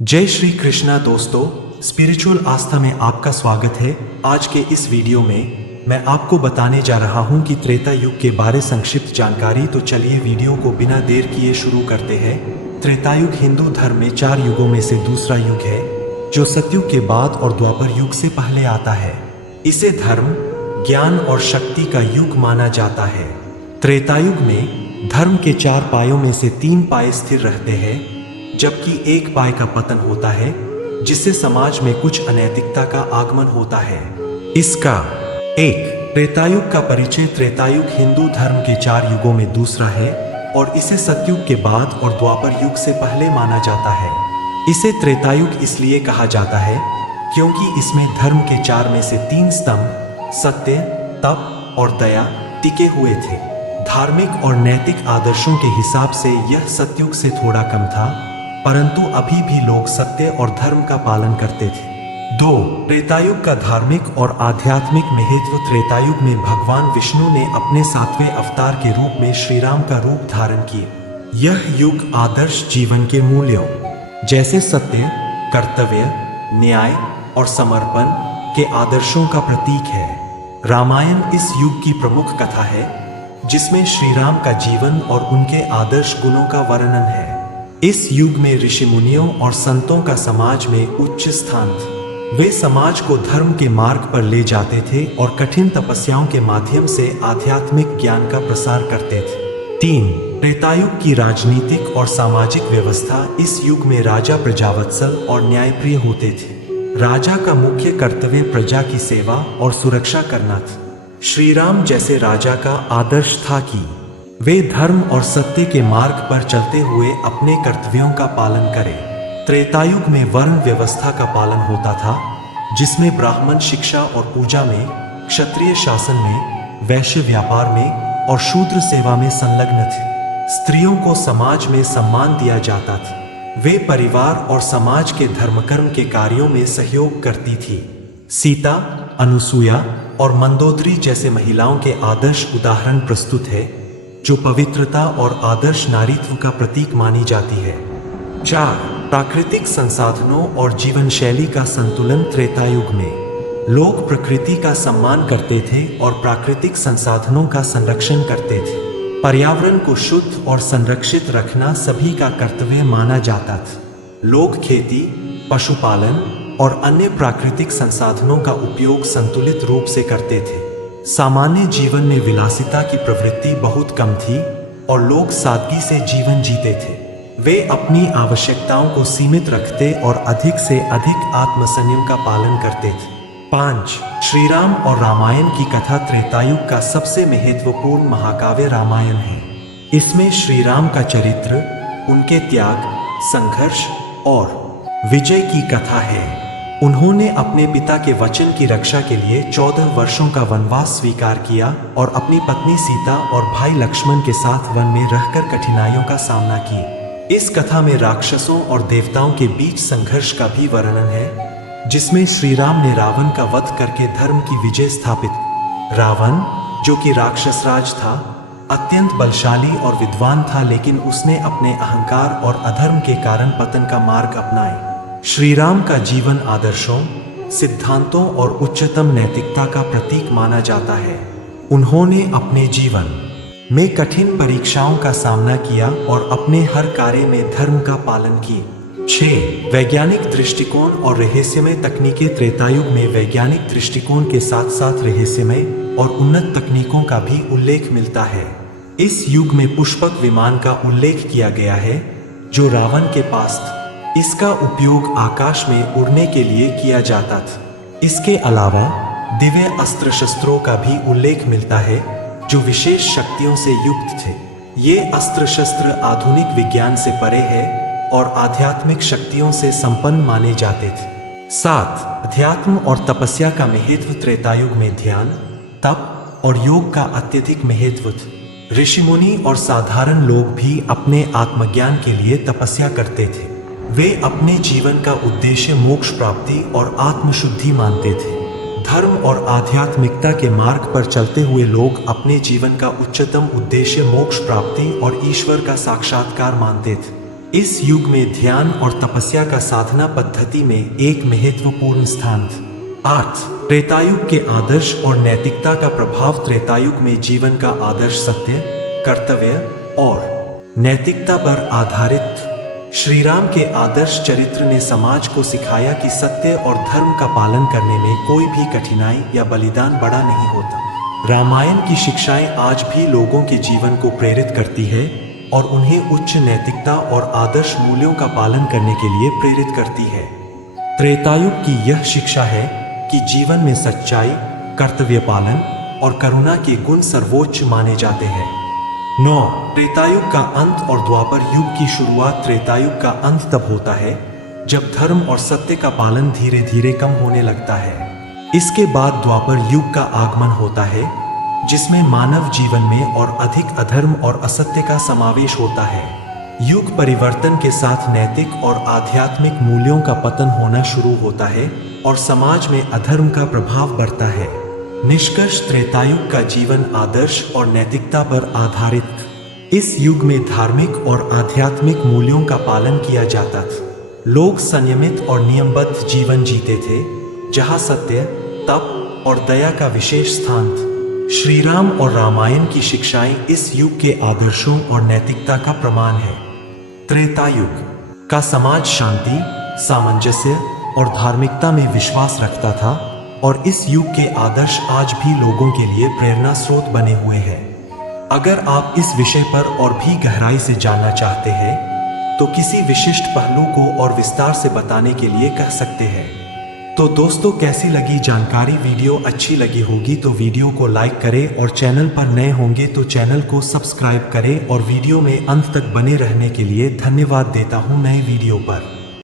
जय श्री कृष्णा दोस्तों, स्पिरिचुअल आस्था में आपका स्वागत है। आज के इस वीडियो में मैं आपको बताने जा रहा हूं कि त्रेता युग के बारे संक्षिप्त जानकारी। तो चलिए वीडियो को बिना देर किए शुरू करते हैं। त्रेता युग हिंदू धर्म में 4 युगों में से दूसरा युग है, जो सतयुग के बाद और द्वापर युग से पहले आता है। इसे धर्म, ज्ञान और शक्ति का युग माना जाता है। त्रेतायुग में धर्म के 4 पायों में से 3 पाए स्थिर रहते हैं, जबकि एक पाय का पतन होता है, जिससे समाज में कुछ अनैतिकता का आगमन होता है। इसका एक त्रेतायुग का परिचय। त्रेतायुग हिंदू धर्म के 4 युगों में दूसरा है और इसे सतयुग के बाद और द्वापर युग से पहले माना जाता है। इसे त्रेतायुग इसलिए कहा जाता है क्योंकि इसमें धर्म के 4 में से 3 स्तंभ सत्य, तप और दया टिके हुए थे। धार्मिक और नैतिक आदर्शों के हिसाब से यह सतयुग से थोड़ा कम था, परंतु अभी भी लोग सत्य और धर्म का पालन करते थे। 2. त्रेतायुग का धार्मिक और आध्यात्मिक महत्व। त्रेतायुग में भगवान विष्णु ने अपने 7वें अवतार के रूप में श्री राम का रूप धारण किया। यह युग आदर्श जीवन के मूल्यों जैसे सत्य, कर्तव्य, न्याय और समर्पण के आदर्शों का प्रतीक है। रामायण इस युग की प्रमुख कथा है, जिसमें श्री राम का जीवन और उनके आदर्श गुणों का वर्णन है। इस युग में ऋषि मुनियों और संतों का समाज में उच्च स्थान था। वे समाज को धर्म के मार्ग पर ले जाते थे और कठिन तपस्याओं के माध्यम से आध्यात्मिक ज्ञान का प्रसार करते थे। 3. त्रेतायुग की राजनीतिक और सामाजिक व्यवस्था। इस युग में राजा प्रजावत्सल और न्यायप्रिय होते थे। राजा का मुख्य कर्तव्य प्रजा की सेवा और सुरक्षा करना था। श्री राम जैसे राजा का आदर्श था कि वे धर्म और सत्य के मार्ग पर चलते हुए अपने कर्तव्यों का पालन करें। त्रेतायुग में वर्ण व्यवस्था का पालन होता था, जिसमें ब्राह्मण शिक्षा और पूजा में, क्षत्रिय शासन में, वैश्य व्यापार में और शूद्र सेवा में संलग्न थे। स्त्रियों को समाज में सम्मान दिया जाता था। वे परिवार और समाज के धर्मकर्म के कार्यों में सहयोग करती थी। सीता, अनुसुईया और मंदोदरी जैसे महिलाओं के आदर्श उदाहरण प्रस्तुत है, जो पवित्रता और आदर्श नारीत्व का प्रतीक मानी जाती है। 4. प्राकृतिक संसाधनों और जीवन शैली का संतुलन। त्रेतायुग में लोग प्रकृति का सम्मान करते थे और प्राकृतिक संसाधनों का संरक्षण करते थे। पर्यावरण को शुद्ध और संरक्षित रखना सभी का कर्तव्य माना जाता था। लोग खेती, पशुपालन और अन्य प्राकृतिक संसाधनों का उपयोग संतुलित रूप से करते थे। सामान्य जीवन में विलासिता की प्रवृत्ति बहुत कम थी और लोग सादगी से जीवन जीते थे। वे अपनी आवश्यकताओं को सीमित रखते और अधिक से अधिक आत्मसंयम का पालन करते थे। 5. श्री राम और रामायण की कथा। त्रेतायुग का सबसे महत्वपूर्ण महाकाव्य रामायण है। इसमें श्री राम का चरित्र, उनके त्याग, संघर्ष और विजय की कथा है। उन्होंने अपने पिता के वचन की रक्षा के लिए 14 वर्षों का वनवास स्वीकार किया और अपनी पत्नी सीता और भाई लक्ष्मण के साथ वन में रहकर कठिनाइयों का सामना किया। इस कथा में राक्षसों और देवताओं के बीच संघर्ष का भी वर्णन है, जिसमें श्री राम ने रावण का वध करके धर्म की विजय स्थापित। रावण, जो कि राक्षसराज था, अत्यंत बलशाली और विद्वान था, लेकिन उसने अपने अहंकार और अधर्म के कारण पतन का मार्ग अपनाया। श्री राम का जीवन आदर्शों, सिद्धांतों और उच्चतम नैतिकता का प्रतीक माना जाता है। उन्होंने अपने जीवन में कठिन परीक्षाओं का सामना किया और अपने हर कार्य में धर्म का पालन किया। 6. वैज्ञानिक दृष्टिकोण और रहस्यमय तकनीकें। त्रेतायुग में वैज्ञानिक दृष्टिकोण के साथ साथ रहस्यमय और उन्नत तकनीकों का भी उल्लेख मिलता है। इस युग में पुष्पक विमान का उल्लेख किया गया है, जो रावण के पास था। इसका उपयोग आकाश में उड़ने के लिए किया जाता था। इसके अलावा दिव्य अस्त्र शस्त्रों का भी उल्लेख मिलता है, जो विशेष शक्तियों से युक्त थे। ये अस्त्र शस्त्र आधुनिक विज्ञान से परे है और आध्यात्मिक शक्तियों से संपन्न माने जाते थे। 7. अध्यात्म और तपस्या का महत्व। त्रेतायुग में ध्यान, तप और योग का अत्यधिक महत्व था। ऋषि मुनि और साधारण लोग भी अपने आत्मज्ञान के लिए तपस्या करते थे। वे अपने जीवन का उद्देश्य मोक्ष प्राप्ति और आत्मशुद्धि मानते थे। धर्म और आध्यात्मिकता के मार्ग पर चलते हुए लोग अपने जीवन का उच्चतम उद्देश्य मोक्ष प्राप्ति और ईश्वर का साक्षात्कार मानते थे। इस युग में ध्यान और तपस्या का साधना पद्धति में एक महत्वपूर्ण स्थान। 8 त्रेतायुग के आदर्श और नैतिकता का प्रभाव। त्रेतायुग में जीवन का आदर्श सत्य, कर्तव्य और नैतिकता पर आधारित। श्री राम के आदर्श चरित्र ने समाज को सिखाया कि सत्य और धर्म का पालन करने में कोई भी कठिनाई या बलिदान बड़ा नहीं होता। रामायण की शिक्षाएं आज भी लोगों के जीवन को प्रेरित करती है और उन्हें उच्च नैतिकता और आदर्श मूल्यों का पालन करने के लिए प्रेरित करती है। त्रेतायुग की यह शिक्षा है कि जीवन में सच्चाई, कर्तव्य पालन और करुणा के गुण सर्वोच्च माने जाते हैं। 9 त्रेतायुग का अंत और द्वापर युग की शुरुआत। त्रेतायुग का अंत तब होता है जब धर्म और सत्य का पालन धीरे धीरे कम होने लगता है। इसके बाद द्वापर युग का आगमन होता है, जिसमें मानव जीवन में और अधिक अधर्म और असत्य का समावेश होता है। युग परिवर्तन के साथ नैतिक और आध्यात्मिक मूल्यों का पतन होना शुरू होता है और समाज में अधर्म का प्रभाव बढ़ता है। निष्कर्ष, त्रेतायुग का जीवन आदर्श और नैतिकता पर आधारित। इस युग में धार्मिक और आध्यात्मिक मूल्यों का पालन किया जाता था। लोग संयमित और नियमबद्ध जीवन जीते थे, जहां सत्य, तप और दया का विशेष स्थान था। श्री राम और रामायण की शिक्षाएं इस युग के आदर्शों और नैतिकता का प्रमाण है। त्रेतायुग का समाज शांति, सामंजस्य और धार्मिकता में विश्वास रखता था और इस युग के आदर्श आज भी लोगों के लिए प्रेरणा स्रोत बने हुए हैं। अगर आप इस विषय पर और भी गहराई से जानना चाहते हैं तो किसी विशिष्ट पहलू को और विस्तार से बताने के लिए कह सकते हैं। तो दोस्तों, कैसी लगी जानकारी? वीडियो अच्छी लगी होगी तो वीडियो को लाइक करें और चैनल पर नए होंगे तो चैनल को सब्सक्राइब करें और वीडियो में अंत तक बने रहने के लिए धन्यवाद देता हूं नए वीडियो पर।